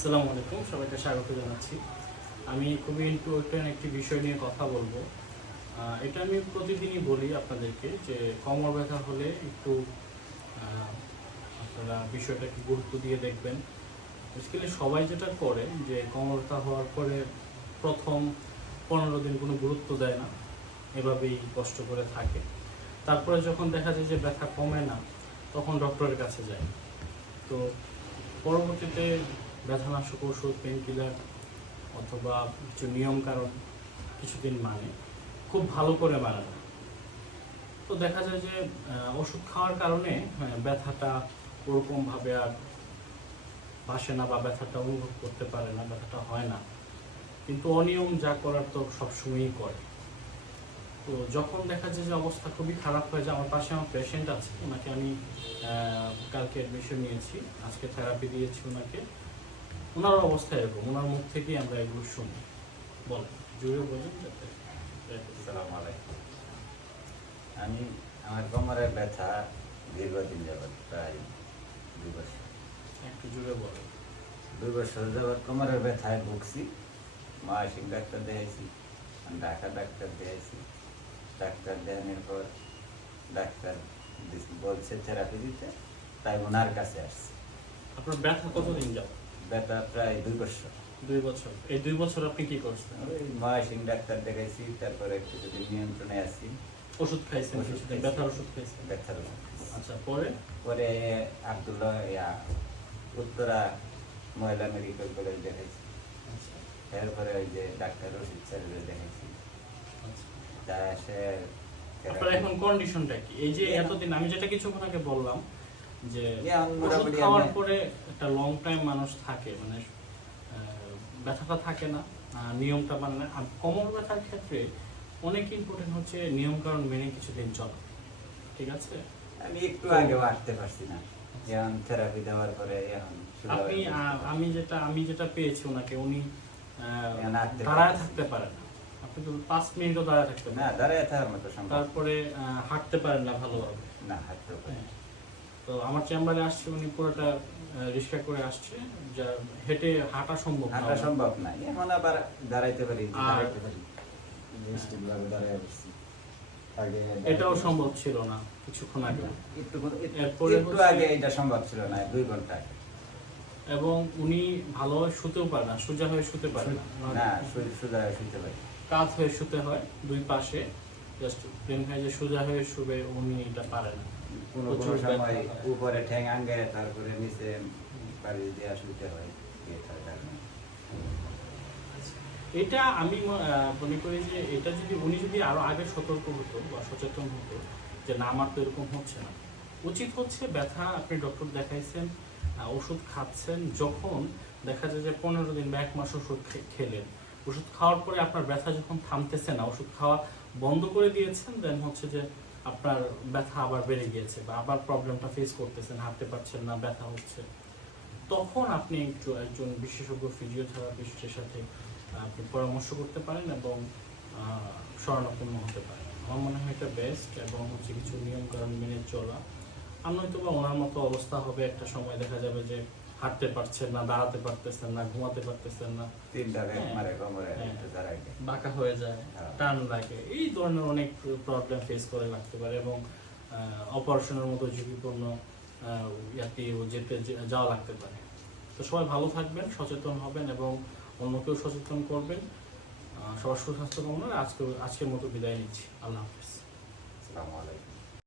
আসসালামু আলাইকুম, সবাইকে স্বাগত জানাচ্ছি। আমি খুবই ইম্পর্টেন্ট একটি বিষয় নিয়ে কথা বলব। এটা আমি প্রতিদিনই বলি আপনাদেরকে যে কোমর ব্যথা হলে একটু আপনারা বিষয়টাকে গুরুত্ব দিয়ে দেখবেন। বেসিক্যালি সবাই যেটা করে যে কোমর ব্যথা হওয়ার পরে প্রথম পনেরো দিন কোনো গুরুত্ব দেয় না, এভাবেই কষ্ট করে থাকে। তারপরে যখন দেখা যায় যে ব্যথা কমে না, তখন ডক্টরের কাছে যায়। তো পরবর্তীতে ব্যথানাশক ওষুধ পেন কিলার অথবা কিছু নিয়ম কারণ কিছুদিন মানে। খুব ভালো করে মানে না তো দেখা যায় যে ওষুধ খাওয়ার কারণে ব্যথাটা ওরকমভাবে আর বাসে না বা ব্যথাটা অনুভব করতে পারে না, ব্যথাটা হয় না। কিন্তু অনিয়ম যা করার তো সবসময়ই করে। তো যখন দেখা যায় যে অবস্থা খুবই খারাপ হয়ে যায়, আমার পাশে আমার পেশেন্ট আছে, ওনাকে আমি কালকে অ্যাডমিশন নিয়েছি, আজকে থেরাপি দিয়েছি ওনাকে। ওনার অবস্থা এরকম ওনার মুখ থেকেই আমরা এগুলো শুনি। বলেন জুড়ে বলেন। যাতে আসসালামু আলাইকুম। আমি আমার কোমরের ব্যথা দীর্ঘদিন যাবৎ প্রায় দুই বছর। একটু জুড়ে বলেন দুই বছর যাবৎ কোমরের ব্যথায় ভুগছি। মহাশিক ডাক্তার দেখাইছি। ঢাকা ডাক্তার দেখাইছি। ডাক্তার দেখানোর পর ডাক্তার বলছে থেরাপি দিতে তাই ওনার কাছে আসছি। আপনার ব্যথা কতদিন যাও ব্যথা প্রায় দুই বছর। দুই বছর। এই দুই বছর আপনি কি করছেন? মহাশিক ডাক্তার দেখাইছি তারপরে কিছুদিন নিয়ন্ত্রণে আছি। ওষুধ খাইছেন কিছুদিন ব্যথার ওষুধ খাইছেন? ব্যথার ওষুধ আচ্ছা পরে? পরে আবদুল্লাহ ইয়া উত্তরা মহিলা মেডিকেল কলেজ দেখাইছি। আচ্ছা। এরপরে ওই যে ডাক্তার রশিদ স্যারের দেখাইছি। আচ্ছা। যা এসে আপনার এখন কন্ডিশনটা কি? এই যে এতদিন আমি যেটা কিছু আপনাকে বললাম যে ওষুধ খাওয়ার আমি- পরে একটা লং টাইম মানুষ থাকে মানে ব্যথাটা থাকে না নিয়মটা মানে আর কোমর ব্যথার ক্ষেত্রে অনেক ইম্পর্টেন্ট হচ্ছে নিয়ম কারণ মেনে কিছুদিন চলা ঠিক আছে? আমি একটু আগে আসতে পারছি না। এখন থেরাপি দেওয়ার পরে এখন আপনি আমি যেটা আমি যেটা পেয়েছি ওনাকে উনি দাঁড়ায় থাকতে পারেন না। আপনি তো পাঁচ মিনিটও দাঁড়ায় থাকতে না পারেন দাঁড়ায় থাকার মতো তারপরে হাঁটতে পারেন না ভালোভাবে। না হাঁটতে পারি হ্যাঁ। তো আমার চেম্বারে আসছে উনি পুরোটা রিক্সা করে আসছে যা হেঁটে হাঁটা সম্ভব না হাঁটা সম্ভব না এখন আবার দাঁড়াইতে পারি দাঁড়াইতে পারি। বসছি। এটাও সম্ভব ছিল না কিছুক্ষণ আগে। একটু একটু আগে এটা সম্ভব ছিল না দুই ঘণ্টা আগে। এবং উনি ভালোভাবে শুতেও পারে না সোজা হয়ে শুতে পারে না। সোজা হয়ে শুতে পারি। কাত হয়ে শুতে হয় দুই পাশে। জাস্ট প্লেন যে সোজা হয়ে শুবে উনি এটা পারে না কোনো কোনো সময় উপরে ঠ্যাং আঙ্গে তারপরে নিচে দিয়ে শুতে হয় কারণে। এটা আমি মনে করি যে এটা যদি উনি যদি আরও আগে সতর্ক হতো বা সচেতন হতো যে না আমার তো এরকম হচ্ছে না উচিত হচ্ছে ব্যথা আপনি ডক্টর দেখাইছেন ওষুধ খাচ্ছেন যখন দেখা যায় যে পনেরো দিন বা এক মাস ওষুধ খেলেন ওষুধ খাওয়ার পরে আপনার ব্যথা যখন থামতেছে না ওষুধ খাওয়া বন্ধ করে দিয়েছেন দেন হচ্ছে যে আপনার ব্যথা আবার বেড়ে গিয়েছে বা আবার প্রবলেমটা ফেস করতেছেন হাঁটতে পারছেন না ব্যথা হচ্ছে। তখন আপনি একটু একজন বিশেষজ্ঞ ফিজিওথেরাপিস্টের সাথে আপনি পরামর্শ করতে পারেন এবং আহ, শরণাপন্ন হতে পারেন। আমার মনে হয় এটা বেস্ট এবং হচ্ছে কিছু নিয়ম কারণ মেনে চলা। আর নয়তো বা ওনার মতো অবস্থা হবে একটা সময় দেখা যাবে যে হাঁটতে পারছেন না দাঁড়াতে পারতেছেন না ঘুমাতে পারতেছেন না হ্যাঁ। হ্যাঁ। বাঁকা হয়ে যায় হ্যাঁ। টান লাগে এই ধরনের অনেক প্রবলেম ফেস করে লাগতে পারে এবং অপারেশনের মতো ঝুঁকিপূর্ণ ইয়াতে যেতে যাওয়া লাগতে পারে তো সবাই ভালো থাকবেন সচেতন হবেন এবং অন্যকেও সচেতন করবেন সবার সুস্বাস্থ্য কামনা আজকে আজকের মতো বিদায় নিচ্ছি আল্লাহ হাফিজ আসসালামু আলাইকুম